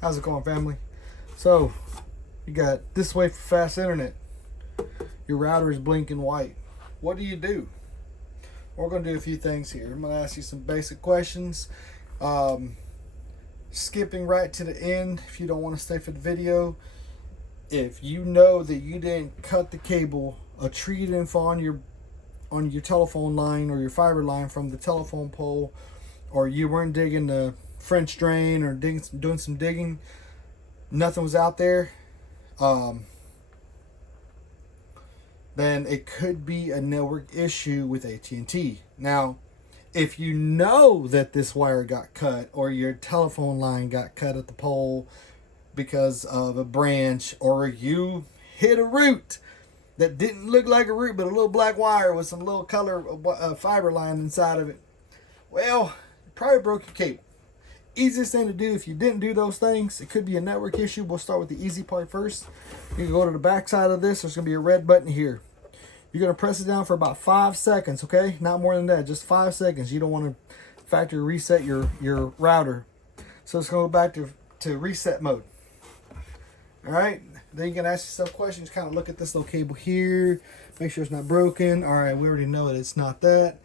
How's it going, family? So, you got this way for fast internet. Your router is blinking white. What do you do? We're going to do a few things here. I'm going to ask you some basic questions. Skipping right to the end if you don't want to stay for the video. If you know that you didn't cut the cable, a tree didn't fall on your telephone line or your fiber line from the telephone pole, or you weren't digging the French drain or doing some digging, nothing was out there, then it could be a network issue with AT&T. Now, if you know that this wire got cut or your telephone line got cut at the pole because of a branch, or you hit a root that didn't look like a root but a little black wire with some little color fiber line inside of it, well, you probably broke your cable. Easiest thing to do if you didn't do those things, it could be a network issue. We'll start with the easy part first. You can go to the back side of this. There's going to be a red button here. You're going to press it down for about 5 seconds, okay? Not more than that, just 5 seconds. You don't want to factory reset your router. So it's going to go back to reset mode. All right, then you can ask yourself questions. Kind of look at this little cable here. Make sure it's not broken. All right, we already know that it's not that.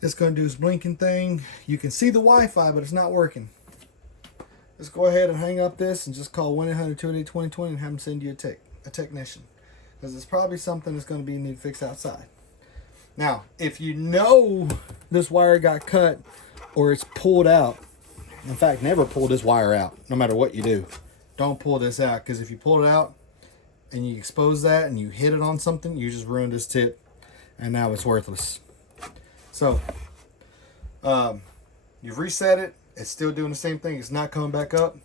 It's going to do this blinking thing. You can see the Wi-Fi, but it's not working. Let's go ahead and hang up this and just call 1-800-288-2020 and have them send you a technician. Because it's probably something that's going to be needed fixed outside. Now, if you know this wire got cut or it's pulled out, in fact, never pull this wire out, no matter what you do. Don't pull this out, because if you pull it out and you expose that and you hit it on something, you just ruined this tip, and now it's worthless. So, you've reset it. It's still doing the same thing. It's not coming back up.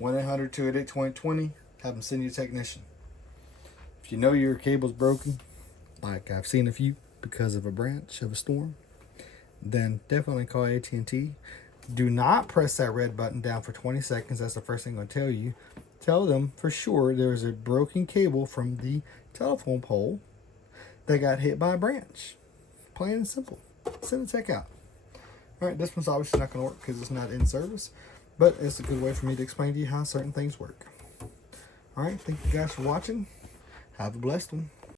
1-800-288-2020. Have them send you a technician. If you know your cable's broken, like I've seen a few because of a branch of a storm, then definitely call AT&T. Do not press that red button down for 20 seconds. That's the first thing I'm going to tell you. Tell them for sure there is a broken cable from the telephone pole that got hit by a branch. Plain and simple. Send a tech out. All right, this one's obviously not going to work because it's not in service, but it's a good way for me to explain to you how certain things work. All right, thank you guys for watching. Have a blessed one.